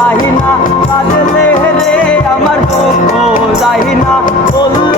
যাই না কাঁদলে রে আমার দুঃখ যাই না বললে